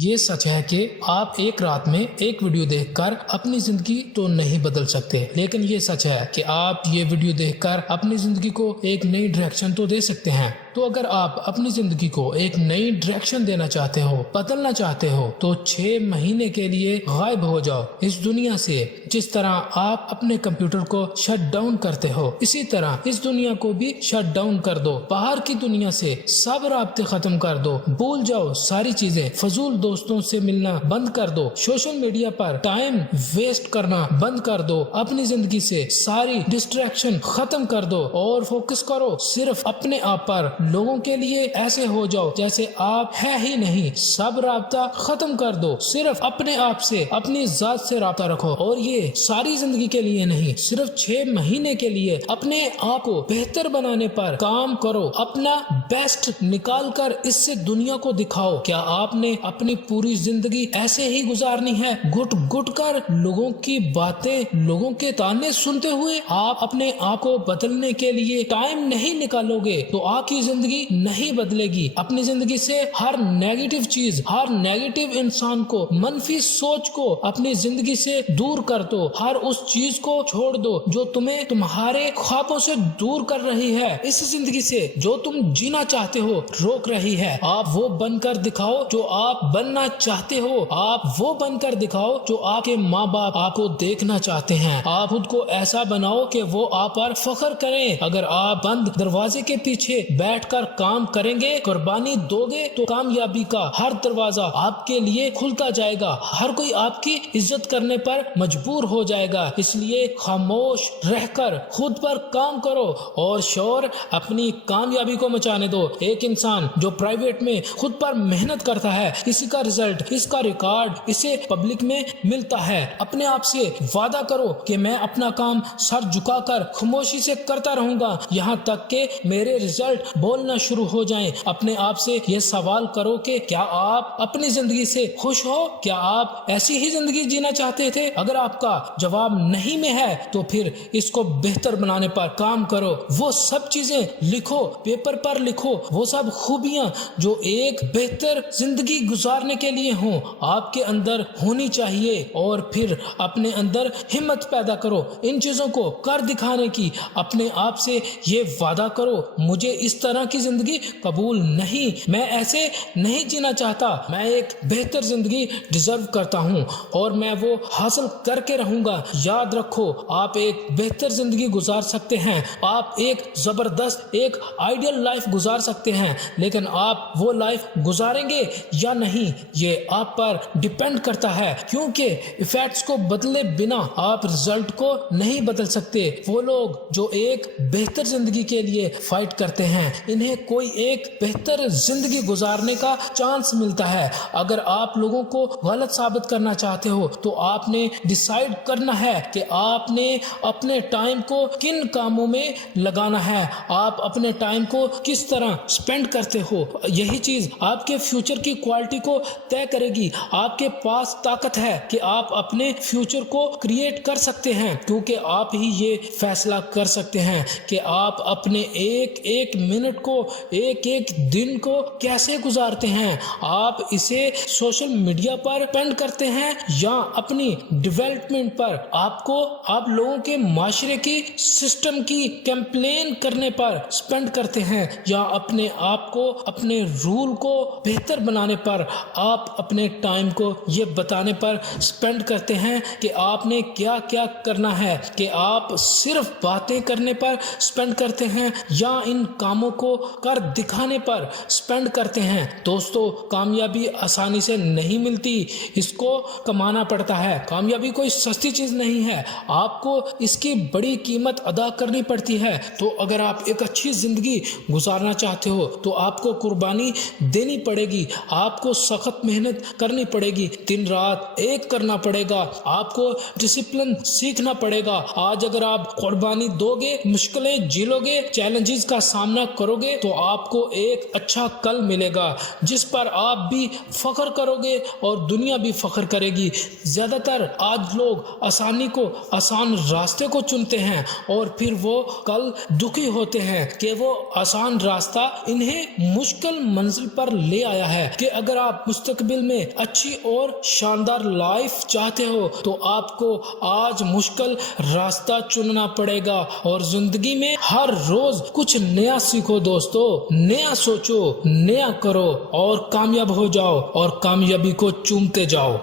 یہ سچ ہے کہ آپ ایک رات میں ایک ویڈیو دیکھ کر اپنی زندگی تو نہیں بدل سکتے، لیکن یہ سچ ہے کہ آپ یہ ویڈیو دیکھ کر اپنی زندگی کو ایک نئی ڈائریکشن تو دے سکتے ہیں۔ تو اگر آپ اپنی زندگی کو ایک نئی ڈائریکشن دینا چاہتے ہو، بدلنا چاہتے ہو، تو 6 مہینے کے لیے غائب ہو جاؤ اس دنیا سے۔ جس طرح آپ اپنے کمپیوٹر کو شٹ ڈاؤن کرتے ہو، اسی طرح اس دنیا کو بھی شٹ ڈاؤن کر دو۔ باہر کی دنیا سے سب رابطے ختم کر دو، بھول جاؤ ساری چیزیں، فضول دوستوں سے ملنا بند کر دو، سوشل میڈیا پر ٹائم ویسٹ کرنا بند کر دو، اپنی زندگی سے ساری ڈسٹریکشن ختم کر دو اور فوکس کرو صرف اپنے آپ پر۔ لوگوں کے لیے ایسے ہو جاؤ جیسے آپ ہے ہی نہیں، سب رابطہ ختم کر دو، صرف اپنے آپ سے، اپنی ذات سے رابطہ رکھو۔ اور یہ ساری زندگی کے لیے نہیں، صرف 6 مہینے کے لیے اپنے آپ کو بہتر بنانے پر کام کرو، اپنا بیسٹ نکال کر اس سے دنیا کو دکھاؤ۔ کیا آپ نے اپنی پوری زندگی ایسے ہی گزارنی ہے، گٹ گٹ کر لوگوں کی باتیں، لوگوں کے تانے سنتے ہوئے؟ آپ اپنے آپ کو بدلنے کے لیے ٹائم نہیں نکالو گے تو آپ کی زندگی نہیں بدلے گی۔ اپنی زندگی سے ہر نیگیٹو چیز، ہر نیگیٹو انسان کو، منفی سوچ کو اپنی زندگی سے دور کر دو۔ ہر اس چیز کو چھوڑ دو جو تمہیں تمہارے خوابوں سے دور کر رہی ہے، اس زندگی سے جو تم جینا چاہتے ہو روک رہی ہے۔ آپ وہ بن کر دکھاؤ جو آپ بننا چاہتے ہو، آپ وہ بن کر دکھاؤ جو آپ کے ماں باپ آپ کو دیکھنا چاہتے ہیں۔ آپ خود کو ایسا بناؤ کہ وہ آپ پر فخر کریں۔ اگر آپ بند دروازے کے پیچھے بیٹھ کر کام کریں گے، قربانی دو گے، تو کامیابی کا ہر دروازہ آپ کے لیے کھلتا جائے گا، ہر کوئی آپ کی عزت کرنے پر مجبور ہو جائے گا۔ اس لیے خاموش رہ کر خود پر کام کرو اور شور اپنی کامیابی کو مچانے دو۔ ایک انسان جو پرائیویٹ میں خود پر محنت کرتا ہے، اسی کا رزلٹ، اس کا ریکارڈ اسے پبلک میں ملتا ہے۔ اپنے آپ سے وعدہ کرو کہ میں اپنا کام سر جھکا کر خاموشی سے کرتا رہوں گا یہاں تک کہ میرے رزلٹ بولنا شروع ہو جائیں۔ اپنے آپ سے یہ سوال کرو کہ کیا آپ اپنی زندگی سے خوش ہو؟ کیا آپ ایسی ہی زندگی جینا چاہتے تھے؟ اگر آپ کا جواب نہیں میں ہے تو پھر اس کو بہتر بنانے پر کام کرو۔ وہ سب چیزیں لکھو، پیپر پر لکھو، وہ سب خوبیاں جو ایک بہتر زندگی گزارنے کے لیے ہوں آپ کے اندر ہونی چاہیے، اور پھر اپنے اندر ہمت پیدا کرو ان چیزوں کو کر دکھانے کی۔ اپنے آپ سے یہ وعدہ کرو، مجھے اس طرح کی زندگی قبول نہیں، میں ایسے نہیں جینا چاہتا، میں ایک بہتر زندگی ڈیزرو کرتا ہوں اور میں وہ حاصل کر کے رہوں گا۔ یاد رکھو، آپ ایک بہتر زندگی گزار سکتے ہیں، آپ ایک زبردست، ایک آئیڈیل لائف گزار سکتے ہیں، لیکن آپ وہ لائف گزاریں گے یا نہیں یہ آپ پر ڈیپینڈ کرتا ہے، کیونکہ ایفیکٹس کو بدلے بنا آپ رزلٹ کو نہیں بدل سکتے۔ وہ لوگ جو ایک بہتر زندگی کے لیے فائٹ کرتے ہیں، انہیں کوئی ایک بہتر زندگی گزارنے کا چانس ملتا ہے۔ اگر آپ لوگوں کو غلط ثابت کرنا چاہتے ہو تو آپ نے ڈیسائیڈ کرنا ہے کہ آپ نے اپنے ٹائم کو کن کاموں میں لگانا ہے، آپ اپنے ٹائم کو کس طرح سپینڈ کرتے ہو۔ یہی چیز آپ کے فیوچر کی کوالٹی کو طے کرے گی۔ آپ کے پاس طاقت ہے کہ آپ اپنے فیوچر کو کریٹ کر سکتے ہیں، کیونکہ آپ ہی یہ فیصلہ کر سکتے ہیں کہ آپ اپنے ایک ایک منٹ کو، ایک ایک دن کو کیسے گزارتے ہیں۔ آپ اسے سوشل میڈیا پر سپینڈ کرتے ہیں یا اپنی ڈیولپمنٹ پر، آپ لوگوں کے معاشرے کی سسٹم کی کمپلین کرنے پر سپینڈ کرتے ہیں، یا اپنے آپ کو، اپنے رول کو بہتر بنانے پر، آپ اپنے ٹائم کو یہ بتانے پر سپینڈ کرتے ہیں کہ آپ نے کیا کیا کرنا ہے، کہ آپ صرف باتیں کرنے پر سپینڈ کرتے ہیں یا ان کاموں کو کر دکھانے پر سپینڈ کرتے ہیں۔ دوستو، کامیابی آسانی سے نہیں ملتی، اس کو کمانا پڑتا ہے۔ کامیابی کوئی سستی چیز نہیں ہے، آپ کو اس کی بڑی قیمت ادا کرنی پڑتی ہے۔ تو اگر آپ ایک اچھی زندگی گزارنا چاہتے ہو تو آپ کو قربانی دینی پڑے گی، آپ کو سخت محنت کرنی پڑے گی، دن رات ایک کرنا پڑے گا، آپ کو ڈسپلن سیکھنا پڑے گا۔ آج اگر آپ قربانی دو گے، مشکلیں جھیلو گے، چیلنجز کا سامنا کرو کرو گے تو آپ کو ایک اچھا کل ملے گا جس پر آپ بھی فخر کرو گے اور دنیا بھی فخر کرے گی۔ زیادہ تر آج لوگ آسانی کو، آسان راستے کو چنتے ہیں اور پھر وہ کل دکھی ہوتے ہیں کہ وہ آسان راستہ انہیں مشکل منزل پر لے آیا ہے۔ کہ اگر آپ مستقبل میں اچھی اور شاندار لائف چاہتے ہو تو آپ کو آج مشکل راستہ چننا پڑے گا اور زندگی میں ہر روز کچھ نیا سیکھو دوستو، نیا سوچو، نیا کرو اور کامیاب ہو جاؤ اور کامیابی کو چومتے جاؤ۔